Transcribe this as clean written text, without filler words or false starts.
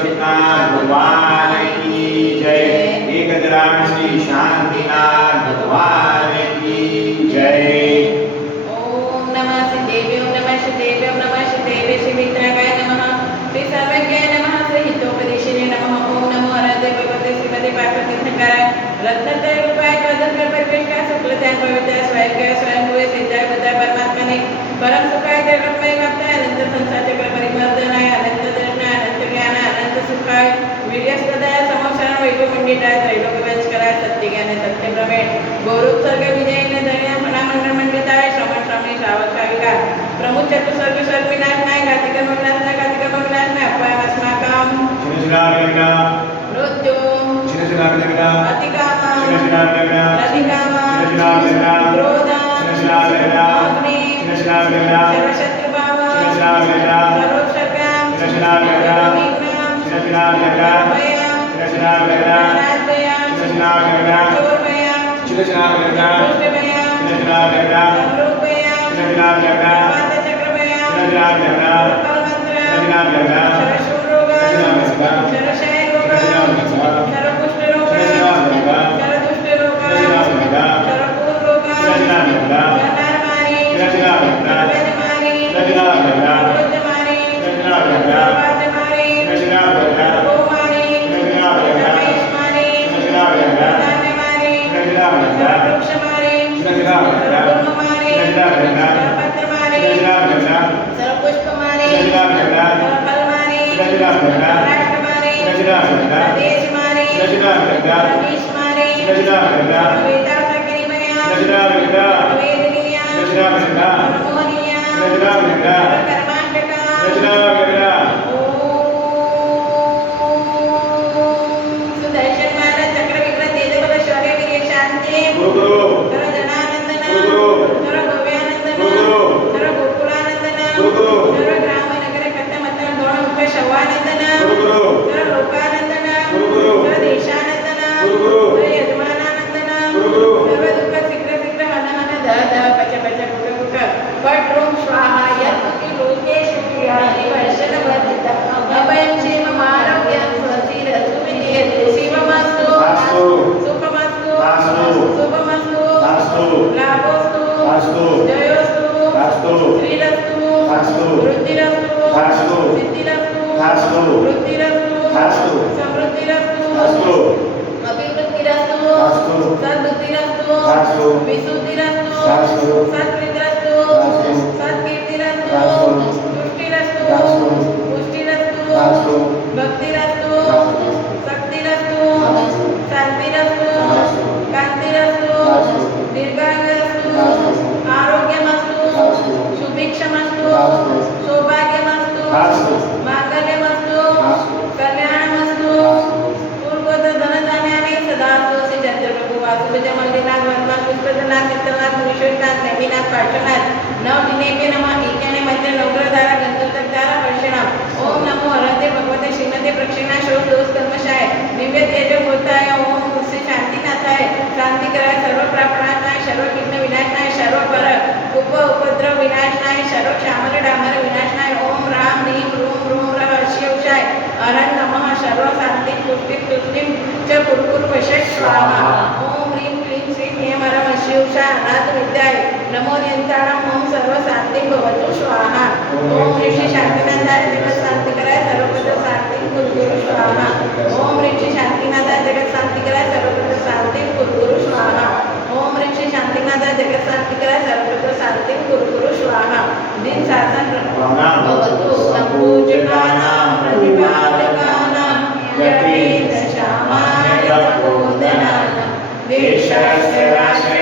पुरुषोत्तम भगवान की जय। एक गजराम श्री शांतिनाथ भगवान की जय। ओम नमः सिद्धेभ्यो नमः सिद्धेभ्यो नमः सिद्धेभ्य श्री वितरकाय नमः श्री सर्वज्ञाय नमः श्री हितोपदेशिने नमः। ओम नमो हरदे भगवते श्रीमते पार्थतीर्थंकराय रत्नत्रय रूपाय कदंकर परिवेशकाय शुक्लध्यान पवित्र स्वयं स्वयंभुवे सिद्धाय बुद्धाय परमात्मने परम सुखाय त्रैलोक्यमय व्याप्ताय अनंत संसार चक्र परिवर्तनाय अनंत दर्शनाय अनंत ज्ञानाय अनंत सुखाय वीर्यस्पदाय समक्षाय वैभवमंडिताय त्रैलोक्यवंशकराय सत्यज्ञानाय सत्यप्रमेय गौरोत्सर्ग विजयिने दया फलामंडल मंडिताय श्रवण श्रवणी श्रावक श्राविका प्रमुख चतुसर्ग सर्व विनाशनाय घातिकर्म विनाशनाय घातिकर्म विनाशनाय अपयमस्माकं मृत्यु अतिकामा रतिकामा क्रोध अग्नि सर्वशत्रुभाव सर्वोत्सर्गं विघ्नं भयं नारायणभयं चोरभयं दुष्टभयं समरूपभयं पातचक्रभयं कल्पमन्त्रं सर्वशूलरोगं सर्वक्षयरोगं सर्वकुष्ठरोगं सर्वदुष्टरोगं सर्वपूर्वरोगं सर्वनारमारी सर्ववेदमारी सर्वोज्जमारी सर्ववाजमारी सर्वभौमारी सर्वेश्मारी सर्वधान्यमारी सर्ववृक्षमारी सर्वकुर्ममारी सर्वपत्रमारी सर्वपुष्पमारी सर्वफलमारी सर्वराष्ट्रमारी सर्वदेशमारी सर्वमीशमारी सर्ववेदासकिनिमया सर्ववेदनीया सर्वमोहनीया सर्वकर्माष्टका सुदर्शन महाराज चक्र विग्रह तेजबल शौर्य वीर्य शांति सर्व जनानंदन सर्व भव्यानंदन सर्व गोकुलानंदन सर्व ग्राम नगर खट्टमत्त गौणमुख शवानंदन सर्व लोकानंदन सर्व देशानंदन सर्व यजमानानंदन सर्व दुःख शीघ्र शीघ्र हन हन ध ध पच पच कुट कुट पट रोम स्वाहा यत्ति लोकेश क्रियाति वर्षन वर्धित अभयं क्षेम आरोग्यं स्वस्ति रसुविजयते शिवमस्तु सुखमस्तु शुभमस्तु लाभोस्तु जयोस्तु श्रीरस्तु वृद्धिरस्तु सिद्धिरस्तु वृद्धिरस्तु समृद्धिरस्तु अभिवृद्धिरस्तु सद्बुद्धिरस्तु विशुद्धिरस्तु सत्कृतिरस्तु सत्कीर्तिरस्तु तुष्टिरस्तु पुष्टिरस्तु भक्तिरस्तु शक्तिरस्तु शान्तिरस्तु कान्तिरस्तु दीर्घायुरस्तु आरोग्यमस्तु सुभिक्षमस्तु सौभाग्यमस्तु मांगल्यमस्तु कल्याणमस्तु पूर्वोत धनधान्यानि सदा सोसि चंद्रप्रभु वासुदेव मल्लिनाथ वर्तमान पुष्पनाथ चित्तनाथ मुनीश्वरनाथ नेमिनाथ पार्श्वनाथ नव दिनेके नमः इत्याने मध्य नवग्रहधारा गंधोदकधारा वर्षणाम। ओम नमो हरते भगवते श्रीमते प्रक्षिणा शोष दोष कर्मशाय दिव्य तेज होताय। ओम श्री शांतिनाथाय शांतिकराय सर्व प्रापणाय सर्व विघ्न विनाशनाय सर्व पर उपद्रव विनाशनाय सर्व श्यामल डामर विनाशनाय। ओम राम ह्रीं रूम रूम रः शिवशाय अरहं नमः सर्व शांति पुष्टि तुष्टिं च कुरकुर वशः स्वाहा। ओम ह्रीं क्लीं श्रीं ह्रीं हरं शिवशाय अनाथ विद्याय नमो नियंताणं ओम सर्व शांति भवतु स्वाहा। ओम ऋषि शांतिनाथाय जगत शांतिकराय सर्वपद शांति कुरकुरु स्वाहा। ओम ऋषि शांतिनाथाय जगत शांतिकराय सर्वपद शांति कुरकुरु स्वाहा। ओम ऋषि शांतिनाथाय जगत शांतिकराय सर्वपद शांति कुरकुरु स्वाहा। दिन शासन भवतु संपूजकानां प्रतिपादकानां यतीन्द्र श्यामाय तपोधनानां देशस्य राष्ट्र